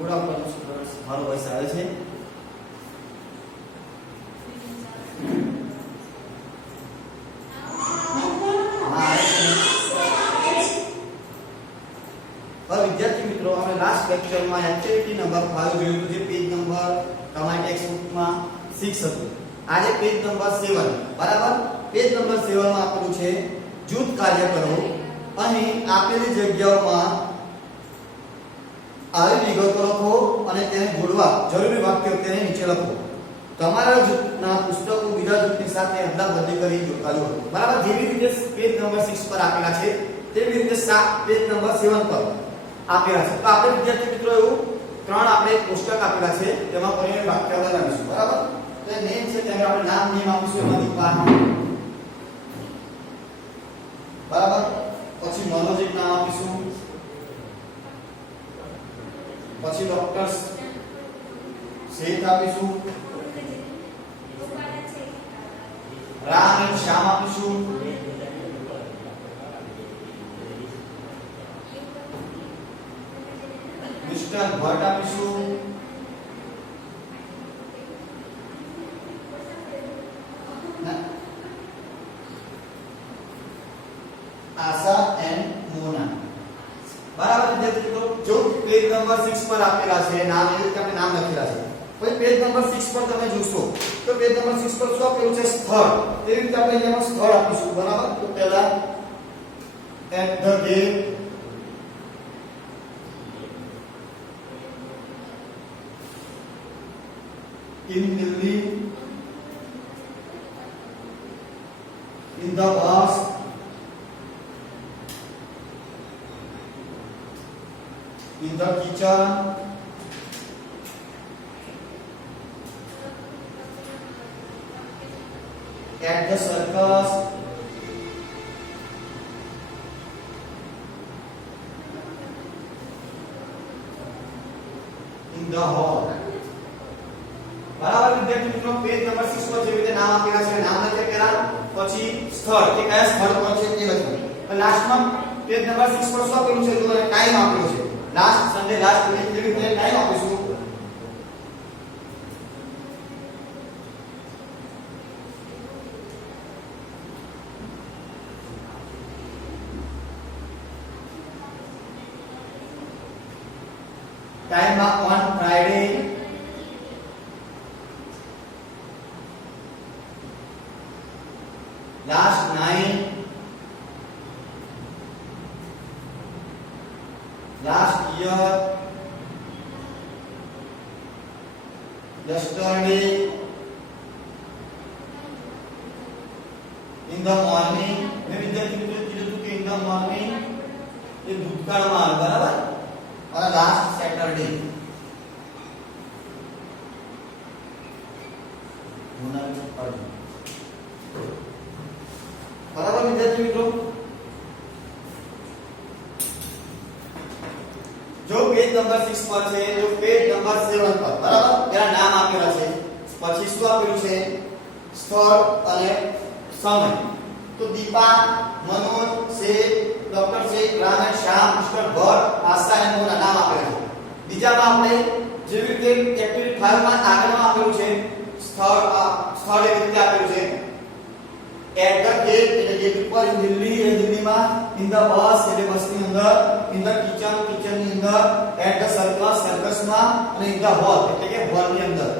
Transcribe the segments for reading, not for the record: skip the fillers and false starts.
ગુણાકારનું સૂત્ર મારો વોઇસ આવે છે? વિદ્યાર્થી મિત્રો, આપણે લાસ્ટ લેક્ચરમાં એક્ટિવિટી નંબર 5 જોયું જે પેજ નંબર તમારી ટેક્સ્ટબુકમાં 6 હતું. આજે પેજ નંબર 7, બરાબર? પેજ નંબર 7 માં આપેલું છે જૂથ કાર્ય કરો. અહીં આપેલી જગ્યાઓમાં આવી વિગતો લખો અને તેને જોડવા જરૂરી વાક્યો તેને નીચે લખો. તમારા જૂથના પુસ્તકો બીજા જૂથની સાથે અદલાબદલી કરી જોડાયેલું હતું, બરાબર? જેવી રીતે પેજ નંબર 6 પર આપેલા છે તેવી રીતે પેજ નંબર 7 પર આપેલા છે. તો આપણે વિદ્યાર્થી મિત્રો એવું 3 આપણે પુસ્તક આપેલા છે, તેમાં કરીને વાક્ય બનાવીશું, બરાબર? તો નેમ છે તેને આપણે નામ આપીશું એમાં દીપા, બરાબર? પછી મનોજ એક નામ આપીશું, પછી ડોક્ટર શેખ આપીશું, રામ અને શ્યામ આપીશું, મિસ્ટર ભટ્ટ આપીશું, આશા એન્ડ મોના, બરાબર? વિદ્યાર્થી મિત્રો, જો પેજ નંબર 6 પર આપેલા છે નામ, એ રીતે આપણે નામ લખેલા છે. પછી પેજ નંબર 6 પર તમે જોશો તો પેજ નંબર 6 પર શું આપેલું છે? સ્થળ. તેવી રીતે આપણે અહીંયા સ્થળ આપીશું, બરાબર? તો પહેલા at the gate, in Delhi, in the bus, in the kitchen, at the circus, in the hall. બરાબર વિદ્યાર્થી મિત્રો, પેજ નંબર 6 પર જે રીતે નામ આપેલા છે નામ લખે પહેલા, પછી સ્થળ કે કયા સ્થળ પર છે તે લખો. લાસ્ટમાં પેજ નંબર 6 પર શું આપેલું છે? જો ટાઈમ આપેલો છે. લાસ્ટ સન્ડે લાસ્ટ વીક જેવી રીતે ટાઈમ આપીશું. Time on Friday, last night, last year, yesterday, in the morning. મેં વિદ્યાર્થી મિત્રો કીધું હતું કે in the morning એ ભૂતકાળમાં આવે, બરાબર? અને લાસ્ટ સેટરડે, બરાબર વિદ્યાર્થી મિત્રો? જો પેજ નંબર 6 પર છે, જો પેજ નંબર 7 પર, બરાબર? પેલા નામ આપેલા છે, પછી શું આપેલું છે? સ્થળ અને સમય. તો દીપા, મનોજ, શેખ, ડોક્ટર શેખ, રામ અને શ્યામ, મિસ્ટર ભટ્ટ, આશા અને મોના નામ આપેલા છે. બીજામાં આપણે જેવી રીતે એક્ટિવિટી 5 માં આગળમાં આપેલું છે સ્થળ એ રીતે આપેલું છે at the gate એટલે ગેટ ઉપર, in દિલ્હી એ દિલ્હીમાં, in the bus એટલે બસની અંદર, in the kitchen કિચનની અંદર, at the circus સર્કસમાં, અને in the hall એટલે કે હોલની અંદર.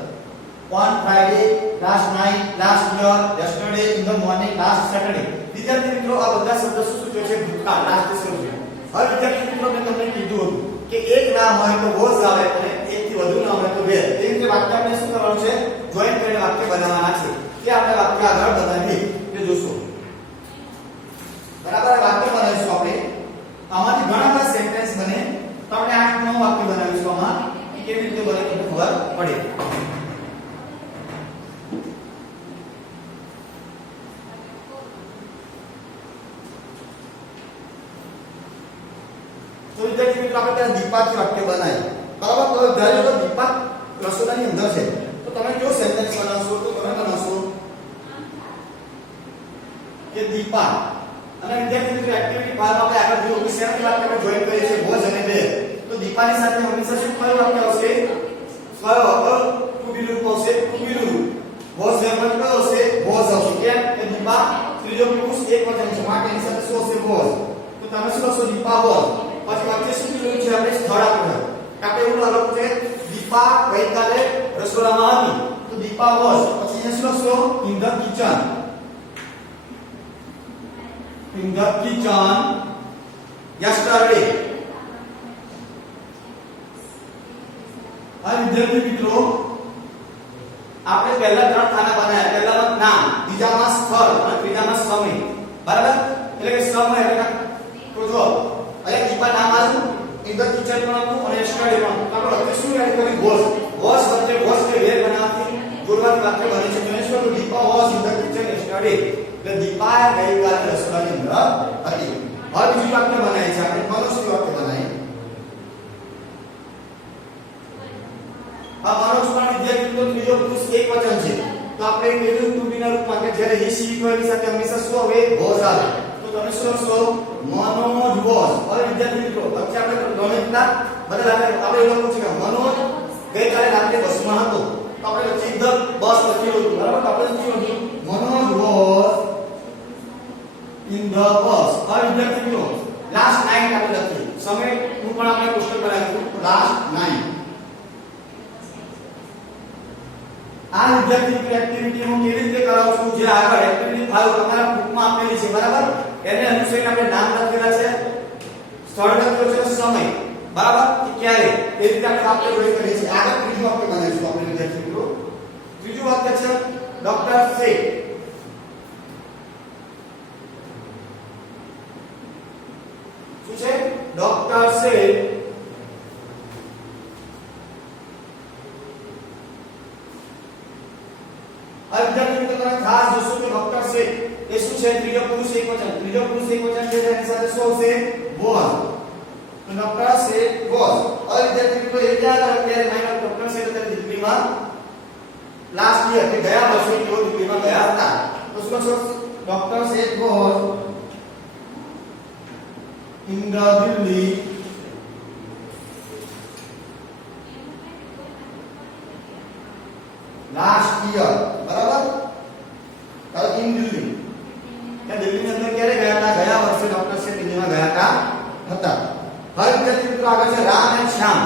on Friday, last night, last year, yesterday, in the morning, last Saturday. વિદ્યાર્થી મિત્રો, આ બધા શબ્દ શું સૂચવે છે? ભૂતકાળ, લાસ્ટ સૂચવે. હવે વિદ્યાર્થી મિત્રો, મેં તમને કીધું હતું કે એક નામ હોય તો વોઝ આવે અને એકથી વધુ નામ હોય તો વેર. એ રીતે વાક્ય આપણે શું કરવાનું છે? જોઈન કરીને વાક્ય બનાવવાના છે. કે આપણે વાક્ય આગળ બનાવીએ કે જોશો, બરાબર? વાક્ય બનાવીશું આપણે. આમાંથી ઘણા બધા સેન્ટેન્સ બને, તો આપણે 8-9 વાક્ય બનાવીશું આમાં. કે કેવી રીતે બને તમને ખબર પડે. તો વિદ્યાર્થી મિત્રો, આપણે ત્યાં દીપાથી વાક્ય બનાવીએ, બરાબર? તો ધારો કે દીપા રસોડાની અંદર છે, તો તમે કયો સેન્ટેન્સ બનાવશો? તો તમે બનાવશો કે દીપા. અને વિદ્યાર્થી મિત્રો, એક્ટિવિટી 5 માં આપણે આગળ જોયું કે શેની વાત આપણે જોઈન કરીએ છીએ? વોઝ અને વેર. તો દીપાની સાથે હંમેશા શું કયું વાક્ય આવશે? કયો ટુ બી રૂપ આવશે? ટુ બી રૂપ. વોઝ વેપન કયો આવશે? વોઝ આવશે. કેમ કે દીપા ત્રીજો પુરુષ એકવચન છે માટે એની સાથે શું આવશે? વોઝ. તો તમે શું લખશો? દીપા વોઝ. પછી વાક્ય શું કીધું છે? આપણે સ્થળ આપ્યું છે. આપણે એવું લખવું છે દીપા ગઈકાલે રસોડામાં હતી. તો દીપા વોઝ. પછી અહીંયા શું લખશો? In the kitchen. In the kitchen yesterday. આ વિદ્યાર્થી મિત્રો આપણે પહેલા ત્રણ ખાના બનાવ્યા. પહેલામાં નામ, બીજામાં સ્થળ અને ત્રીજામાં સમય. બરાબર? એટલે કે સમય એટલે તો જો અહીંયા દીપા નામ આવ્યું, in the kitchen પણ હતું અને yesterday પણ. આપણે હવે શું એડ કરી? was. was વચ્ચે was કે વેર બનાવતી જોડવાનું વાક્ય બને છે. તો શું હતું? Deepa was in the kitchen yesterday. એટલે દીપા ગઈકાલે રસોડાની અંદર હતી. હવે બીજું વાક્ય બનાવીએ છીએ આપણે. મનોજ વાક્ય બનાવીએ. આ મનોજ પણ વિદ્યાર્થી તો ત્રીજો પુરુષ એકવચન છે. તો આપણે કીધું ટુ બી ના રૂપમાં કે જ્યારે હી સી એની સાથે હંમેશા શું આવે? વોઝ આવે. તો તમે શું લખશો? મનોજ વોઝ. હવે વિદ્યાર્થી મિત્રો વચ્ચે આપણે ગણિતના બધા આપણે એવું લખવું છે કે મનોજ ગઈકાલે રાત્રે બસમાં હતો. તો આપણે વચ્ચે ધ બસ લખેલું હતું. બરાબર? તો આપણે શું લખ્યું? Manoj was in the bus. હવે વિદ્યાર્થી મિત્રો લાસ્ટ નાઇટ આપણે લખીએ. સમય હું પણ આપણે કોષ્ટક બનાવ્યું લાસ્ટ નાઇટ. આ વિદ્યાર્થી મિત્રો એક્ટિવિટી હું કેવી રીતે કરાવું છું? જે આગળ એક્ટિવિટી 5 તમારા બુકમાં આપેલી છે. બરાબર? એને અનુસરીને આપણે નામ લખેલા છે, સ્થળ લખ્યો છે, સમય. બરાબર? કે ક્યારે એ રીતે આપણે જોઈ કરીએ છીએ. આગળ ત્રીજું વાક્ય બનાવીશું આપણે વિદ્યાર્થી મિત્રો. ત્રીજું વાક્ય છે ડોક્ટર સે. શું છે? ડોક્ટર સે આ વિદ્યાર્થી મિત્રો તમે ખાસ જોશો કે ડોક્ટર સે એ શું છે? ત્રીજો પુરુષ એકવચન. ત્રીજો પુરુષ એકવચન છે તેની સાથે શું આવશે? વોઝ. તો ડોક્ટર સે વોઝ. હવે વિદ્યાર્થી મિત્રો એ યાદ રાખો કે માઈનર ડોક્ટર સે એટલે દિલ્હીમાં લાસ્ટ યર કે ગયા વર્ષે તેઓ દિલ્હીમાં ગયા હતા. તો શું લખશો? ડોક્ટર સે was in the Delhi last year. બરાબર? તો in Delhi કે દિલ્હીની અંદર ક્યારે ગયા હતા? ગયા વર્ષે ડોક્ટર સે દિલ્હીમાં ગયા હતા. હવે વિદ્યાર્થી મિત્રો આગળ છે રામ એન્ડ શ્યામ.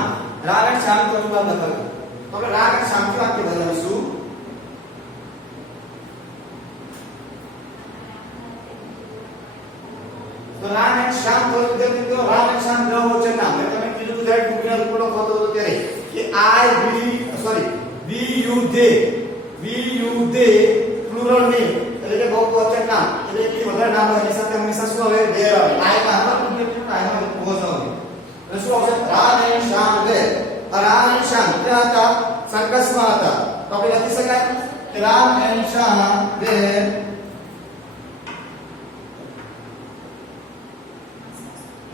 રામ એન્ડ શ્યામ તો વાત લખાવ્યું. તો આપણે રામ એન્ડ શ્યામ થી વાક્ય બનાવીશું. તો રામ એન્ડ શ્યામ તો વિદ્યાર્થી મિત્રો રામ એન્ડ શ્યામ દ્રવવચન નામ. મેં તમે કીધું કે જ્યારે ટુકીના રૂપડો ખાતો હતો ત્યારે કે વી યુ દે પ્લુરલ નેમ એટલે કે બહુવચન નામ. એટલે એકથી વધારે નામ હોય એની સાથે હંમેશા શું આવે? દેર આવે. આઈમાં આપણે વિદ્યાર્થી આઈમાં વોઝ આવે. એટલે શું આવશે? રામ એન્ડ શ્યામ દે. આ રામ એન્ડ શ્યામ ક્યાં હતા? સર્કસમાં હતા. તો આપણે લખી શકાય કે Ram and Shyam they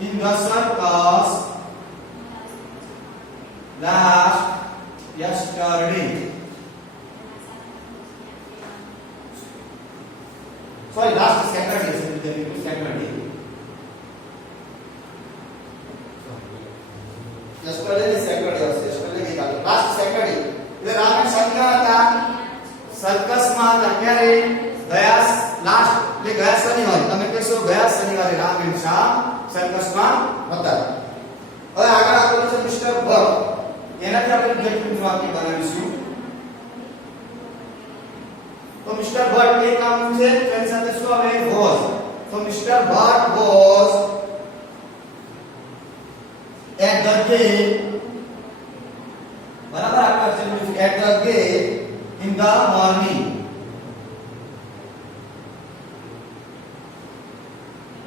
in the circus last yesterday. Sorry, last Saturday. Saturday. Yesterday is Saturday. Yesterday की बात. Last Saturday. ये राम एंड श्याम क्या था? सर्कस में था. क्યારે? ગયા લાસ્ટ એટલે ગયા શનિવારે. તમે કહેશો ગયા શનિવારે રામ એન્ડ શ્યામ સર્કસમાં હતા. હવે આગળ આપેલું છે મિસ્ટર ભટ્ટ. એનાથી આપણે વિદ્યાર્થી વાક્ય બનાવીશું. તો મિસ્ટર ભટ્ટ એ કામ છે તેની સાથે શું આવે? વોઝ. તો mister Bhatt was at the gate. બરાબર? આપણે at the gate in the morning.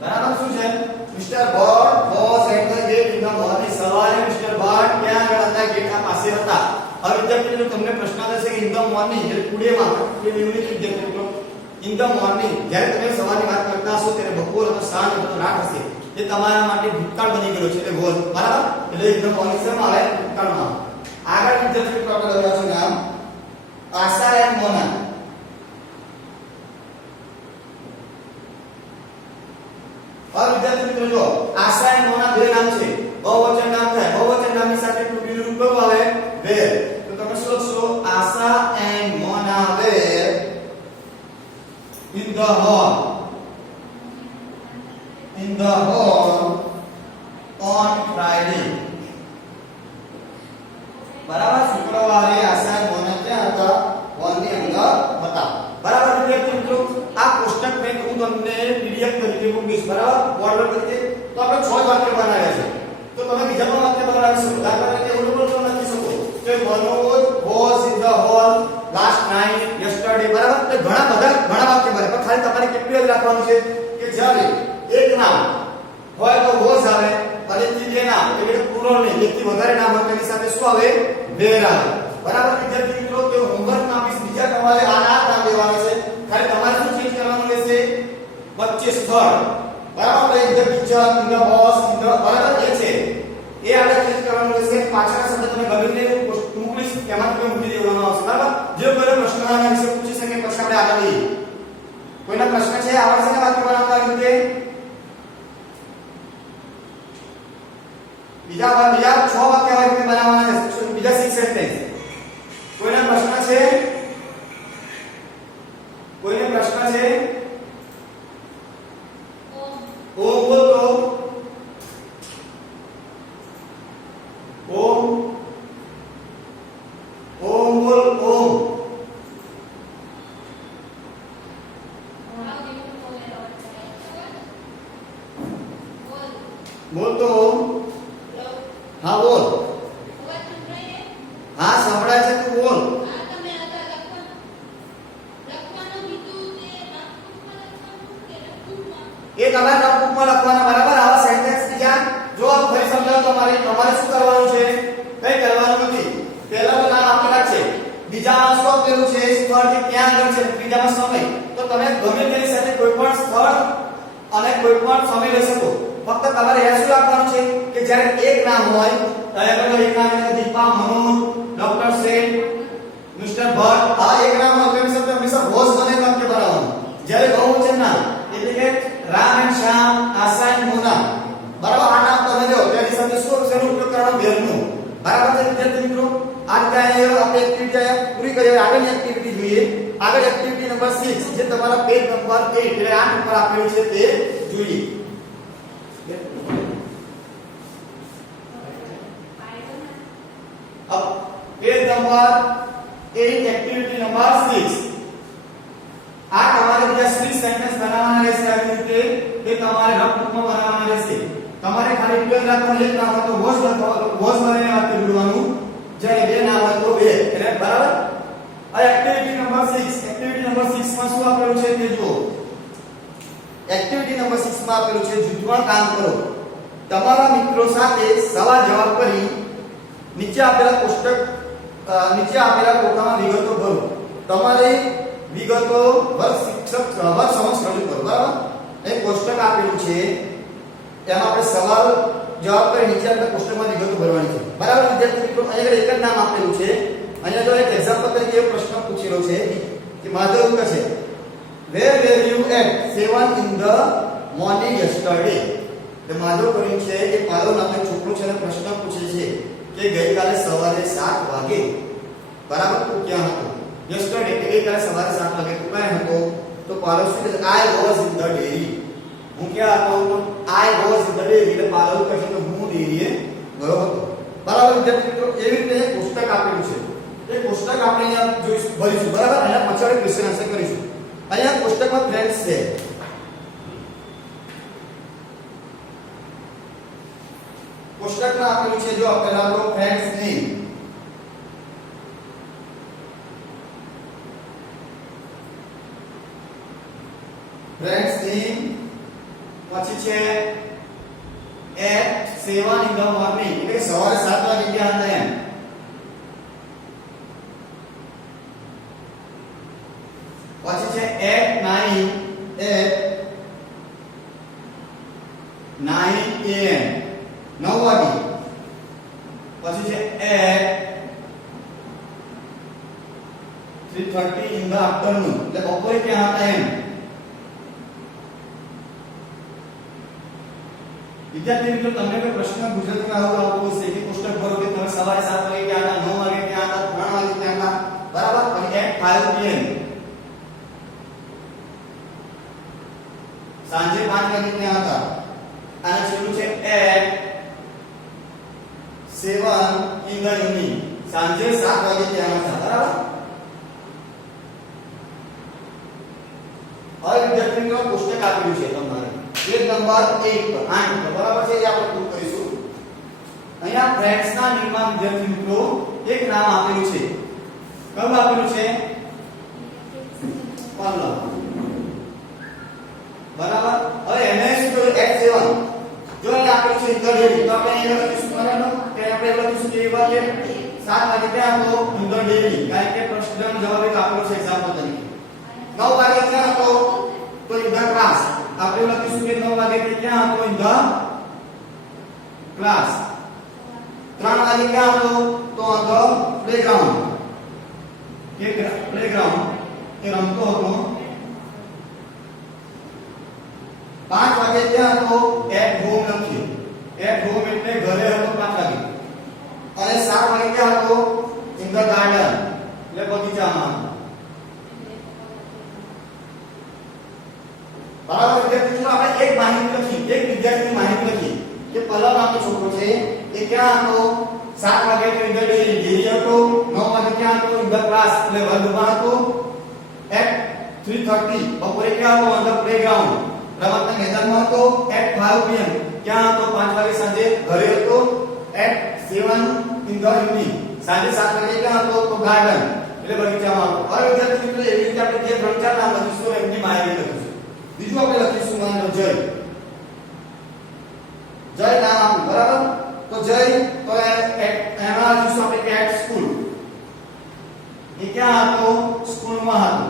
બરાબર? શું છે? Mister Bhatt was at the gate in the morning. સવારે મિસ્ટર ભટ્ટ ક્યાં આગળ હતા? ગેટના પાસે હતા. હવે વિદ્યાર્થી મિત્રો તમને પ્રશ્ન થશે કે ઇન ધ મોર્નિંગ એટલે ટુડેમાં એ યુનિટ વિદ્યાર્થી મિત્રો ઇન ધ મોર્નિંગ જ્યારે તમે સવારની વાત કરતા હશો ત્યારે બપોર અથવા સાંજ અથવા રાત હશે એ તમારા માટે ભૂતકાળ બની ગયો છે એટલે વોઝ. બરાબર? એટલે ઇન ધ મોર્નિંગ શેમાં આવે? ભૂતકાળમાં. આગળ વિદ્યાર્થી મિત્રો આપણે લખ્યું છે નામ આશા એન્ડ મોના. હવે વિદ્યાર્થી મિત્રો જો આશા એન્ડ મોના બે નામ છે. બહુવચન નામ થાય. બહુવચન નામ બરાબર શુક્રવારે આશા મને ક્યાં હતા 1 ની અંદર હતા બરાબર વિદ્યાર્થી મિત્રો આ કોષ્ટક મેં હું તમને પીડીએફ તરીકે મૂકીશ બરાબર બોર્ડર તરીકે તો આપણે 6 વાક્ય બનાવ્યા છે તો તમે બીજા પણ વાક્ય બનાવી શકો દાખલા તરીકે એવું બોલતો નથી શકો કે Manoj was in the hall last night yesterday બરાબર તો ઘણા વાક્ય બને પણ ખાલી તમારે કેટલું યાદ રાખવાનું છે કે જ્યારે એક નામ હોય તો was આવે અને બે નામ એટલે પ્લુરલ નહીં એકથી વધારે નામ હોય તેની સાથે શું આવે were આવે બરાબર વિદ્યાર્થી મિત્રો કે હોમવર્ક માં બીજા તમારે આ નામ લેવાના છે ખાલી તમારે શું ચેન્જ કરવાનું રહેશે વચ્ચે સ્થળ બરાબર in the picture in the house in the બરાબર એ છે એ આપણે ચેન્જ કરવાનું રહેશે પાછળના શબ્દ તમે ગમે તે મૂકીશ એમાં તમે મૂકી દેવાનું આવશે બરાબર જે કોઈ પ્રશ્ન આના વિશે પૂછી શકે પછી આપણે આગળ લઈએ કોઈના પ્રશ્ન છે આવડશે ને વાક્ય બનાવતા રીતે બીજા 6 વાક્ય હોય રીતે બનાવવાના છે બીજા 6 સેન્ટેન્સ કોઈના પ્રશ્ન છે કોઈને પ્રશ્ન છે ઓમ બોલ તો ઓમ બોલ ઓમ બોલ તો હા બોલ હા સંભળાય છે તું બોલ એ તમારે નોટબુકમાં લખવાના બરાબર આવા સેન્ટેન્સ બીજા જો આપ ફરી સમજાવો તો તમારે શું કરવાનું છે કઈ કરવાનું નથી પહેલા તો નામ આપેલા છે બીજામાં શું આપેલું છે સ્થળ કે ક્યાં આગળ છે ત્રીજામાં સમય તો તમે ગમે તેની સાથે કોઈ પણ સ્થળ અને કોઈ પણ સમય લઈ શકો ફક્ત તમારે એ શું રાખવાનું છે કે જ્યારે એક નામ હોય તો એક નામ એટલે દીપા મનોજ ડોક્ટર સેન મિસ્ટર ભટ્ટ આ એક નામ હોય તેની સાથે હંમેશા હોસ બને વાક્ય બનાવવાનું જ્યારે બહુવચન નામ એટલે કે રામ અને શ્યામ આશા અને મોના બરાબર આ નામ તમે જો તેની સાથે શું શેનો ઉપયોગ કરવાનો વેરનો બરાબર છે વિદ્યાર્થી મિત્રો આ રીતે આપણે એક્ટિવિટી પૂરી કરીએ આગળની એક્ટિવિટી જોઈએ આગળ એક્ટિવિટી નંબર 6 જે તમારા પેજ નંબર 8 એટલે આ નંબર આપેલું છે તે જોઈએ अब पेज नंबर 8 एक्टिविटी नंबर 6 આ તમારે બીજા 6 સેન્ટેન્સ બનાવવાના રહેશે આવી રીતે તે તમારે નોટબુકમાં બનાવવાના રહેશે તમારે ખાલી એટલું રાખવાનું એક નામ તો વોઝ બનાવીને વાક્ય જોડવાનું જ્યારે બે નામ હોય તો બે એટલે બરાબર આ એક્ટિવિટી નંબર 6 એક્ટિવિટી નંબર 6 માં શું આપેલું છે તે જુઓ એક્ટિવિટી નંબર 6 માં આપેલું છે જૂથમાં કામ કરો તમારા મિત્રો સાથે સવાલ જવાબ કરી નીચે આપેલા કોઠામાં વિગતો ભરો તમારે વિગતો વર્ગ શિક્ષક વર્ગ સમક્ષ રજૂ કરો બરાબર એક કોષ્ટક આપેલું છે તેમાં આપણે સવાલ જવાબ કરી નીચે આપણે કોષ્ટકમાં વિગતો ભરવાની છે બરાબર વિદ્યાર્થી મિત્રો અહીંયા એક જ નામ આપેલું છે અહીંયા જો એક એક્ઝામ્પલ તરીકે એક પ્રશ્ન પૂછેલો છે કે માધવ કહે છે where were you at 7 in the morning yesterday તો માધવ કહ્યું છે કે પારો નામનો છોકરો છે અને પ્રશ્ન પૂછે છે કે ગઈકાલે સવારે 7 વાગે બરાબર તું ક્યાં હતો yesterday એટલે ગઈકાલે સવારે 7 વાગે તું ક્યાં હતો તો પારો શું કહે I was in the dairy હું ક્યાં હતો I was in the dairy એટલે પારો કહે છે કે હું ડેરીએ ગયો હતો બરાબર વિદ્યાર્થી મિત્રો એવી રીતે એક પુસ્તક આપેલું છે એ પુસ્તક આપણે અહીંયા જોઈશું ભરીશું બરાબર અહીંયા પાછળ ક્વેશ્ચન આન્સર કરીશું અહીંયા પુસ્તકમાં ફ્રેન્ડ્સ છે પુસ્તકમાં આપેલું છે જો પહેલા તો ફ્રેન્ડ્સ નેમ ફ્રેન્ડ્સ નેમ પછી છે at 7 in the morning એટલે સવારે 7 વાગે ક્યાં હતા એમ પછી છે at 9 am 9 વાગે પછી છે at 3:30 in the afternoon એટલે બપોરે ક્યાં હતા એમ વિદ્યાર્થી મિત્રો તમને કોઈ પ્રશ્ન ગુજરાતીમાં આવો આવતો હશે કે પુસ્તક ભરો કે તમે સવારે 7 વાગે ક્યાં હતા 9 વાગે ક્યાં હતા 3 વાગે ક્યાં હતા બરાબર અને at 5 pm સાંજે 5 વાગે ક્યાં હતા અને છેલ્લું છે at 7 in the evening સાંજે 7 વાગે ત્યાં હતા બરાબર. હવે વિદ્યાર્થી મિત્રો કોષ્ટક આપેલું છે તમારે પેજ નંબર 8 પર બરાબર છે. એ આપણે પૂરું કરીશું. અહીંયા ફ્રેન્ડ્સ ના નિયમમાં વિદ્યાર્થી મિત્રો એક નામ આપેલું છે. કયું આપેલું છે? પલ્લવ. બરાબર. હવે એને શું કહ્યું? x7 જો એને આપેલું છે ઇન્ટરડેલી, તો આપણે એને લખીશું બરાબર. કે આપણે લખીશું કે એવા કે 7 વાગે ક્યાં હતો? ઇન્ટરડેલી. કારણ કે પ્રશ્નનો જવાબ એક આપેલો છે એક્ઝામ્પલ તરીકે. 9 વાગે ક્યાં હતો? તો ઇન ધ ક્લાસ. આપણે લખીશું કે 9 વાગે ક્યાં હતો? In the class. 3 વાગે ક્યાં હતો? તો ઓન ધ પ્લેગ્રાઉન્ડ. કે પ્લેગ્રાઉન્ડ એ રમતો હતો. 5 વાગે ક્યાં હતો? એટ હોમ લખ્યું. એટ હોમ એટલે ઘરે હતો 5 વાગે. અને 7 વાગે ક્યાં હતો? ઇન ધ ગાર્ડન એટલે બગીચામાં. બરાબર. વિદ્યાર્થી આપણે એક માહિતી લખી, એક વિદ્યાર્થીની માહિતી લખી કે પલ્લવ નામનો છોકરો છે એ ક્યાં હતો? 7 વાગે તો ઇન ધ ડેલી હતો. 9 વાગે ક્યાં હતો? ઇન ધ ક્લાસ એટલે વર્ગમાં હતો. એટ 3:30 બપોરે ક્યાં હતો? ઓન ધ પ્લેગ્રાઉન્ડ રમતના મેદાનમાં હતો. એટ 5 pm ક્યાં હતો? 5 વાગે સાંજે ઘરે હતો. એટ 7 ઇન ધ ઇવનિંગ સાંજે 7 વાગે ક્યાં હતો? તો ગાર્ડન એટલે બગીચામાં હતો. હવે વિદ્યાર્થી મિત્રો એવી રીતે આપણે જે ત્રણ ચાર નામ લખીશું એમની માહિતી લખીશું. બીજું આપણે લખીશું માની લો જય. જય નામ આપ્યું બરાબર. તો જય તો એમાં લખીશું આપણે એટ સ્કૂલ. એ ક્યાં હતો? સ્કૂલમાં હતો.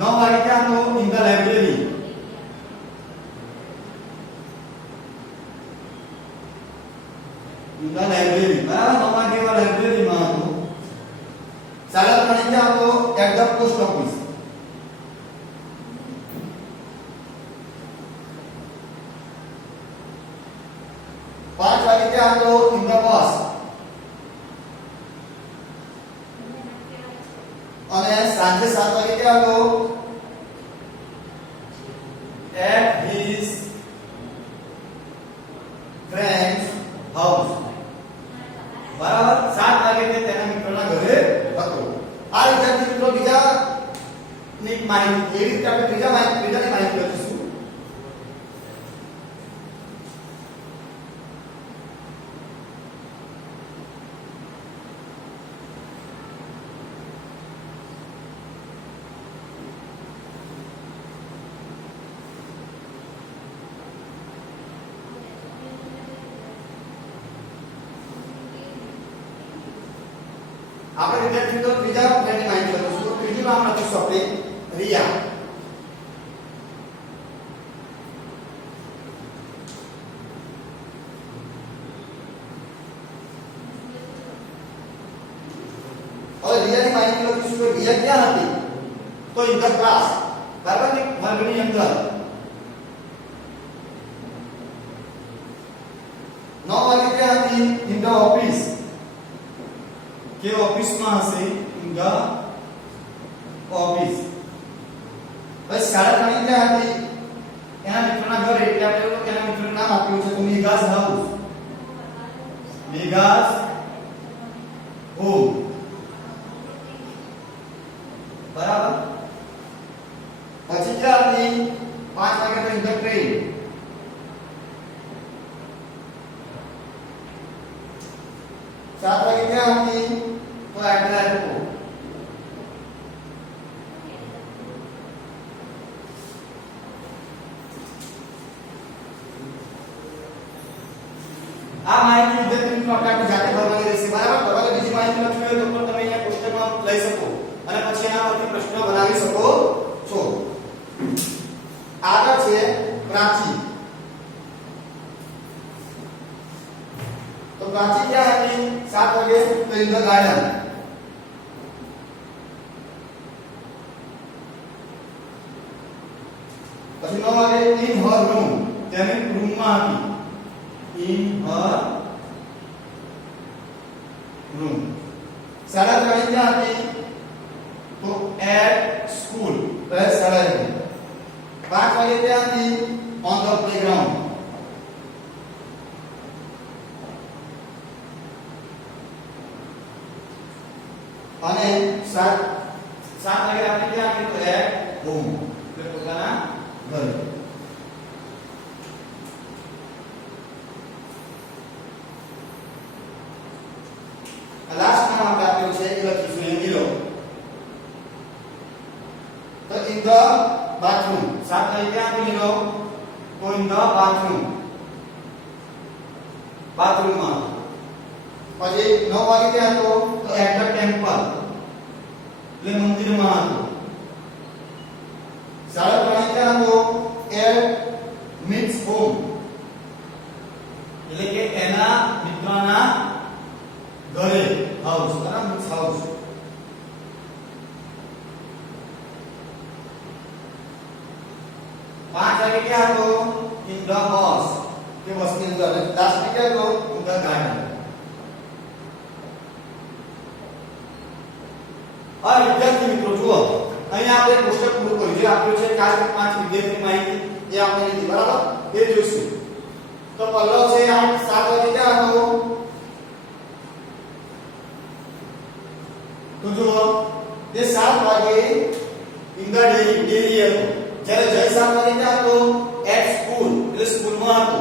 9 વાગે ક્યાં હતો? In the library. In the library બરાબર. 9 વાગે લાઇબ્રેરીમાં હતો. 3:30 ક્યાં હતો? At the post office. 5 વાગે ક્યાં હતો? In the bus. અને સાંજે 7 વાગે ક્યાં હતો? At his friends house. બરાબર. 7 વાગે તે તેના મિત્રોના ઘરે હતો. આ વિદ્યાર્થી મિત્રો બીજા ની માહિતી એવી રીતે આપણે બીજાની માહિતી લખીશું. આપણે વિદ્યાર્થી મિત્રો ત્રીજા ફ્રેન્ડની માહિતી લખીશું. તો ત્રીજું નામ લખીશું આપણે રિયા. હવે રિયાની માહિતી લખીશું કે રિયા ક્યાં હતી? તો ઇન ધ ક્લાસ બરાબર ને વર્ગની અંદર. 9 વાગે ક્યાં હતી? In the office. કે ઓફિસમાં હશે? In the office. બસ 3:30 ક્યાં હતી? એના મિત્રના ઘરે. એટલે આપણે એના મિત્રનું નામ આપ્યું છે તો મેઘાસ હાઉસ. મેઘાસ હોમ. બરાબર. પછી ક્યાં હતી? 5 વાગે તો ઇન ધ ટ્રેન. 7 વાગે ક્યાં હતી? તો એટ ધ એરપોર્ટ. આ માહિતી વિદ્યાર્થી મિત્રો આપણે જાતે ભરવાની રહેશે બરાબર. તમારે બીજી માહિતી લખવી હોય તો પણ તમે અહીંયા પુસ્તકમાં લઈ શકો અને પછી એના પરથી પ્રશ્નો બનાવી શકો છો. આગળ છે પ્રાચી. તો પ્રાચી ક્યાં હતી? 7 વાગે તો ઇન ધ ગાર્ડન. પછી 9 વાગે ઇન હર રૂમ. તેની રૂમમાં હતી. In her room. 3:30 ક્યાં હતી? તો એટ સ્કૂલ. પ્લસ 3:30. 5 વાગે ક્યાં હતી? On the playground. 9 અને 7 વાગે આપણે ક્યાં આવીએ તો એટ હોમ એટલે પોતાના ઘરે. લાસ્ટ નામ આપણે આપેલું છે એ લખીશું એ નીલો. તો ઇન ધ બાથરૂમ 7 વાગે ક્યાં આવીએ નીલો તો ઇન ધ બાથરૂમ બાથરૂમમાં. પછી 9 વાગે ક્યાં હતો તો એટ ધ ટેમ્પલ એટલે મંદિરમાં હતો. 3:30 ક્યાં હતો એટ મીન્સ હોમ એટલે કે એના મિત્રના ઘરે હાઉસ બરાબર મીન્સ હાઉસ. 5 વાગે ક્યાં હતો ઇન ધ બસ કે બસની અંદર. 10 વાગે ક્યાં હતો ઇન ધ ગાર્ડન. આ વિદ્યાર્થી મિત્રો જુઓ અહીંયા આપણે કોષ્ટક પૂરું કર્યું જે આપ્યું છે 4.5 વિદ્યાર્થી માહિતી એ આપણે લીધી બરાબર એ જોઈશું. તો પલ્લવ છે આ 7 વાગે ક્યાં હતો તો જુઓ તે 7 વાગે ઇન ધ ડેરી હતો. જ્યારે જય 7 વાગે ક્યાં હતો એટ સ્કૂલ એટલે સ્કૂલમાં હતો.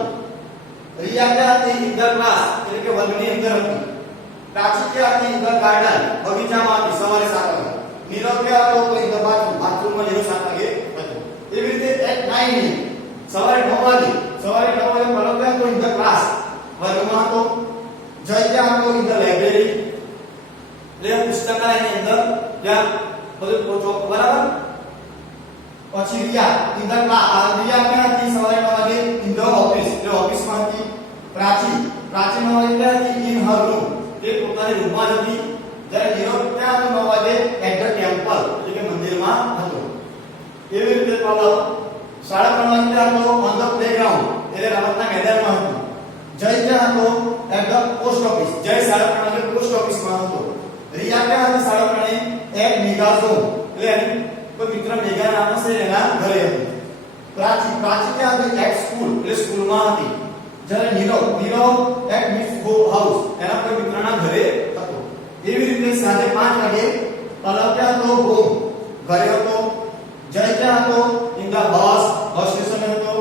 રિયા ક્યાં હતી ઇન ધ ક્લાસ એટલે કે વર્ગની અંદર હતી. પ્રાચી ક્યાં હતી ઇન ધ ગાર્ડન બગીચામાં હતી સવારે 7 વાગે. નીરવ ક્યાં હતો તો ઇન ધ બાથરૂમ બાથરૂમમાં નીરવ 7 વાગે હતો. એવી રીતે એટ 9 સવારે 9 વાગે પલક ક્યાં હતો ઇન ધ ક્લાસ વર્ગમાં હતો. જય ક્યાં હતો ઇન ધ લાઇબ્રેરી એટલે પુસ્તકાલયની અંદર જ્યાં બધું પહોંચો બરાબર. પછી Riya in the class Riya ક્યાં હતી સવારે 9 વાગે ઇન ધ ઓફિસ એટલે ઓફિસમાં હતી. પ્રાચી 9 વાગે ક્યાં હતી ઇન હર રૂમ તે પોતાની રૂમમાં હતી. જ્યારે નીરવ ક્યાં હતો 9 વાગે એટ ધ ટેમ્પલ એટલે કે મંદિરમાં હતો. એવી રીતે પલક 3:30 વાગે ક્યાં હતો ઓન ધ પ્લેગ્રાઉન્ડ એટલે રમતના મેદાનમાં હતો. જય ક્યાં હતો એટ ધ પોસ્ટ ઓફિસ જય 3:30 વાગે પોસ્ટ ઓફિસમાં હતો. રિયા ક્યાં હતી 3:30 એટ મેગાઝ હોમ એટલે એની કોઈ મિત્ર મેગા નામ છે એના ઘરે હતી. પ્રાચી ક્યાં હતી એટ સ્કૂલ એટલે સ્કૂલમાં હતી. જ્યારે Nirav at miss go house એના કોઈ મિત્રના ઘરે હતો. એવી રીતે સાંજે 5 વાગે પલક ક્યાં હતો હોમ ઘરે હતો. જય ક્યાં હતો ઇન ધ બસ સ્ટેશન હતો.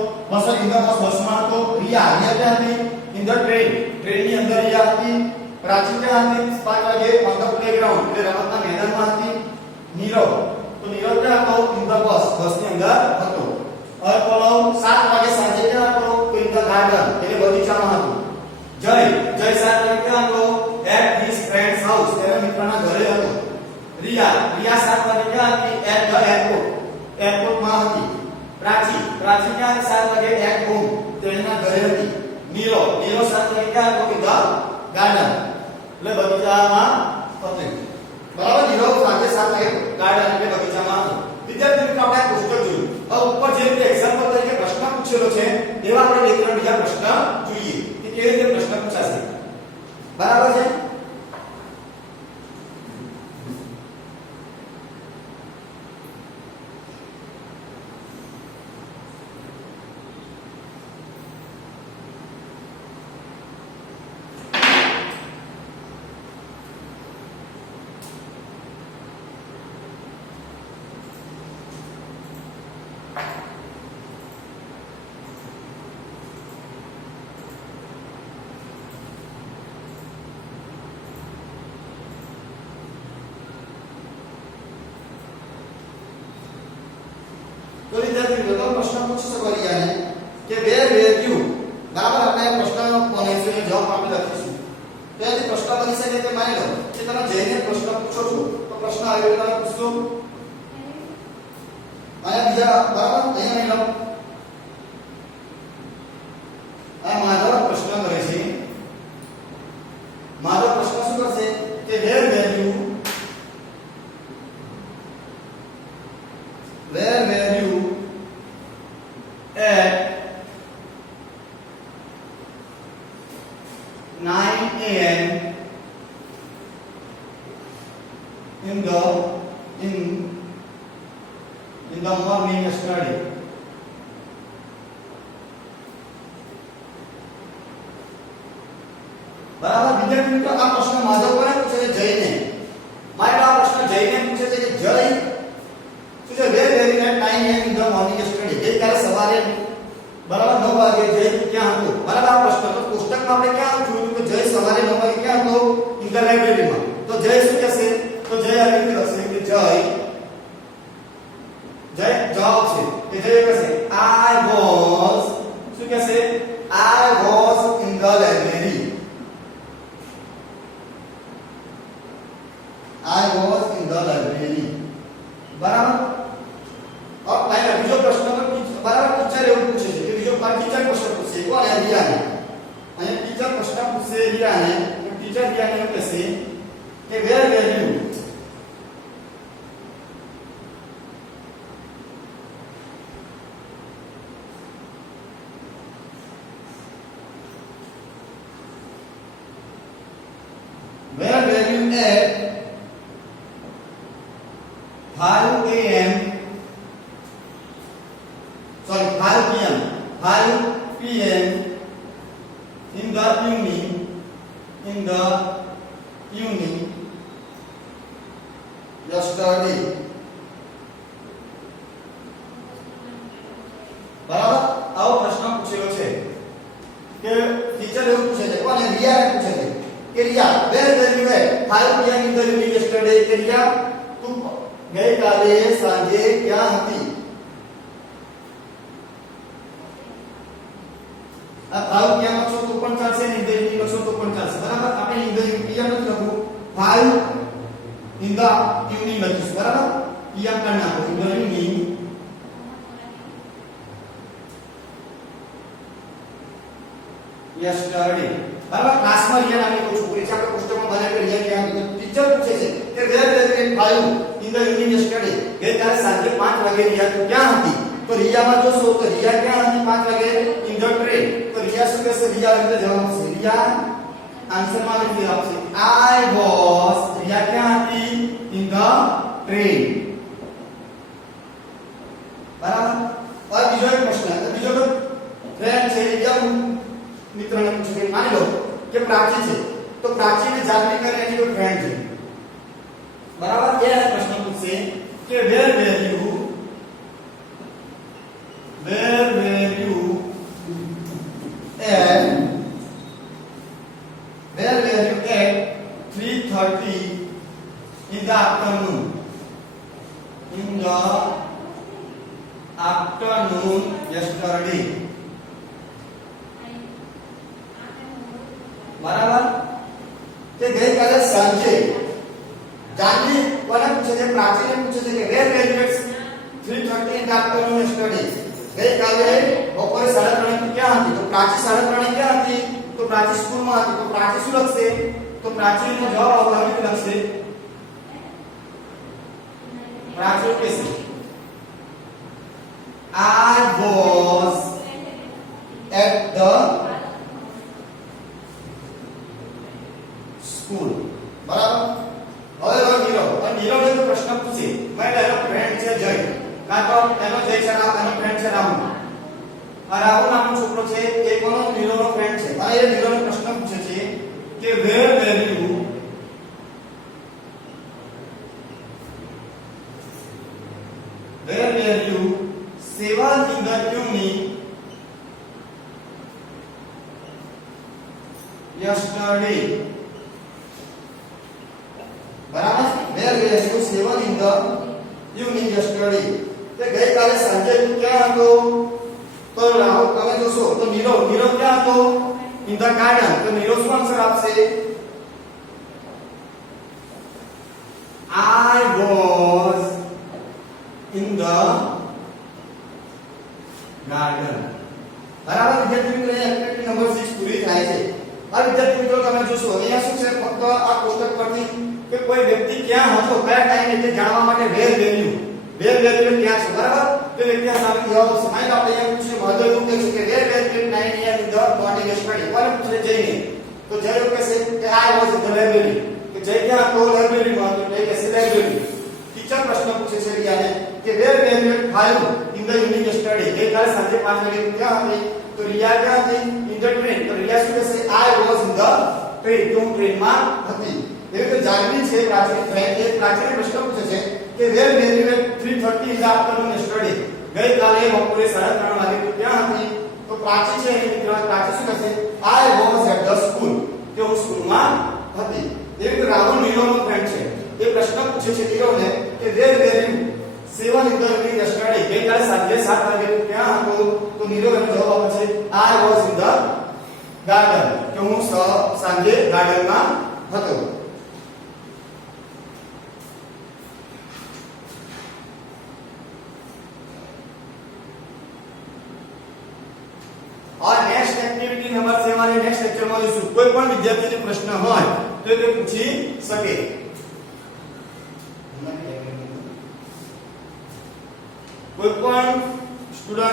ઇન ધ બસમાં હતો. રિયા ક્યાં હતી ઇન ધ ટ્રેનની અંદર રિયા હતી. પ્રાચી ક્યાં હતી 5 વાગે ઓન ધ પ્લેગ્રાઉન્ડ એટલે રમતના મેદાનમાં હતી. નીરવ ક્યાં હતો ઇન ધ બસની અંદર હતો. હવે પલવ 7 વાગે સાંજે ક્યાં હતો તો ઇન ધ ગાર્ડન એટલે બગીચામાં હતો. જય 7 વાગે ક્યાં હતો એટ હિઝ ફ્રેન્ડ્સ હાઉસ તેના મિત્રના ઘરે હતો. રિયા 7 વાગે ક્યાં હતી એટ ધ એરપોર્ટમાં હતી. પ્રાચી ક્યાં 7 વાગે એટ હોમ તેના ઘરે હતી. નીરવ 7 વાગે ક્યાં હતો ઇન ધ ગાર્ડન એટલે બગીચામાં હતો. બરાબર. નીરવ સાંજે 7 વાગે ગાર્ડન એટલે બગીચામાં હતો. વિદ્યાર્થી મિત્રો આપણે કોષ્ટક જોયું. હવે ઉપર જે રીતે એક્ઝામ્પલ તરીકે પ્રશ્ન પૂછેલો છે એવા આપણે બે ત્રણ બીજા પ્રશ્ન જોઈએ કે કેવી રીતે પ્રશ્ન પૂછાશે. બરાબર છે. તો વિદ્યાર્થી મિત્રો પ્રશ્ન પૂછી શકો રિયાને કે વેર યુ બરાબર. આપણે પ્રશ્ન બનાવીશું અને જવાબ આપણે લખીશું. તો એની પ્રશ્ન બની શકે કે માની લો કે તમે જઈને પ્રશ્ન પૂછો છો તો પ્રશ્ન આવી રીતે તમે પૂછશો અને બીજા બરાબર અહીંયા માની લો આ માધવ પ્રશ્ન કરે છે. માધવ પ્રશ્ન શું કરશે કે વેર you at 9 a.m. in the morning yesterday. બરાબર. વિદ્યાર્થી મિત્રો આ પ્રશ્ન માધવ કોને પૂછે છે? જયને. મારે આ પ્રશ્ન જયને પૂછે છે કે જય શું છે where were at 9 am in the morning yesterday ગઈકાલે સવારે બરાબર 9 વાગે જય ક્યાં હતો બરાબર આ પ્રશ્ન તો પુસ્તકમાં આપણે ક્યાં જોયું કે જય સવારે 9 વાગે ક્યાં હતો ઇન ધ લાઇબ્રેરીમાં તો જય શું કહેશે તો જય આવી રીતે લખશે કે જય જવાબ છે કે જય કહેશે I was શું કહેશે I was in the library I was in the library બરાબર अब लाइन બીજો પ્રશ્ન બરાબર ટીચર એવું પૂછે છે કે બીજો ટીચર પ્રશ્ન પૂછે કોણ રિયાને અને ટીચર પ્રશ્ન પૂછે રિયાને તો ટીચર રિયાને એવું કહેશે કે where were you Where were you at 5 a.m. Sorry, 5 p.m. 5 p.m. in the evening. Yesterday. બરાબર આવો પ્રશ્ન પૂછેલો છે કે ટીચર એવું પૂછે છે કોને રિયાને પૂછે છે કે રિયા વેર were you at 5 p.m. in the evening yesterday કે રિયા તું ગઈકાલે સાંજે ક્યાં હતી આ 5 p.m. લખશો તો પણ ચાલશે ને in the evening લખશો તો પણ ચાલશે બરાબર આપણે in the evening નથી લખવું 5 in the evening લખીશું બરાબર pm કરી નાખો in the evening yesterday બરાબર ક્લાસમાં રિયા નામે પૂછું પરીક્ષા કે પુસ્તકમાં બને કે રિયા ક્યાં ટીચર પૂછે છે કે where were at 5 in the evening yesterday ગઈકાલે સાંજે 5 વાગે રિયા ક્યાં હતી તો રિયામાં જોશો તો રિયા ક્યાં હતી 5 વાગે in the train તો રિયા શું કહેશે રિયા એટલે જવાબ આપશે રિયા આન્સરમાં લખી આપશે I was રિયા ક્યાં હતી in the train બરાબર और બીજો એક પ્રશ્ન તો બીજો ફ્રેન્ડ છે રિયા मित्रों ने पूछा कि मान लो कि प्राची है तो प्राची ने जागृति करने की कोई फ्रेंड है बराबर ये प्रश्न पूछे कि where were you at 3:30 in the afternoon yesterday બરાબર તે ગઈકાલે સાંજે જાનવી કોને પૂછે છે પ્રાચીને પૂછે છે કે where were you at 3:30 in the afternoon yesterday ગઈકાલે બપોરે 3:30 ક્યાં હતી તો પ્રાચી 3:30 ક્યાં હતી તો પ્રાચી સ્કૂલમાં હતી તો પ્રાચી શું લખશે તો પ્રાચીનો જવાબ આવી લખશે પ્રાચી કહેશે I was at the school बराबर હવે નીરવ નીરવને તો પ્રશ્ન પૂછે મેં એનો ફ્રેન્ડ છે જય કા તો એનો જય છે એનો ફ્રેન્ડ છે રાહુલ આ રાહુલ નામનો છોકરો છે એ કોનો નીરવનો ફ્રેન્ડ છે અને એ નીરવને પ્રશ્ન પૂછે છે કે where were you seven in the evening yesterday બરાબર where were you 7 in the evening yesterday તે ગઈકાલે સાંજે ક્યાં હતો તો રાહુલ તમે જોશો તો નીરવ ક્યાં હતો in the garden તો નીરવ શું આન્સર આપશે I was in the garden બરાબર વિદ્યાર્થી મિત્રો એક્ટિવિટી નંબર 6 પૂરી થાય છે આ વિદ્યાર્થી મિત્રો તમે જોશો અહીંયા શું છે ફક્ત આ કોષ્ટક પરથી કે કોઈ વ્યક્તિ ક્યાં હતો કયા ટાઈમે તે જાણવા માટે વેર વેલ્યુ ક્યાં છે બરાબર તે વ્યક્તિ સામે જવાબ સમય આપણે અહીંયા પૂછીએ મહત્વ એવું કહે છે કે વેર value 9 am in the morning yesterday કોને પૂછે જઈને તો જય એવું કહેશે કે I was in the library કે જય ક્યાં હતો લાઇબ્રેરીમાં તો તે કહેશે લાઇબ્રેરી ટીચર પ્રશ્ન પૂછે છે રિયાને કે વેર value 5 in the evening yesterday ગઈકાલે સાંજે 5 વાગે ક્યાં હતી તો રિયા ક્યાં હતી in the train તો રિયા શું કહેશે I was in the train તો ટ્રેનમાં હતી એવી રીતે જાનવી છે પ્રાચીન પ્રશ્ન પૂછે છે કે where were you at 3:30 in the afternoon yesterday, ગઈકાલે બપોરે 3:30 વાગે તું ક્યાં હતી? તો પ્રાચી છે એની મિત્રો પ્રાચી શું કહેશે? I was at the school, કે હું સ્કૂલમાં હતી. એવી રીતે રાહુલ નીરવનો ફ્રેન્ડ છે, એ પ્રશ્ન પૂછે છે નીરવને કે where were you 7 in the evening yesterday, ગઈકાલે સાંજે 7 વાગે તું ક્યાં હતો? તો નીરવ એનો જવાબ આપે છે I was in the garden, કે હું સાંજે ગાર્ડનમાં હતો. और नेक्स्ट एक्टिविटी नंबर 7 અને નેક્સ્ટ લેક્ચરમાં જોઈશું. કોઈ પણ વિદ્યાર્થીને પ્રશ્ન હોય તો તે પૂછી શકે. કોઈ પણ સ્ટુડન્ટ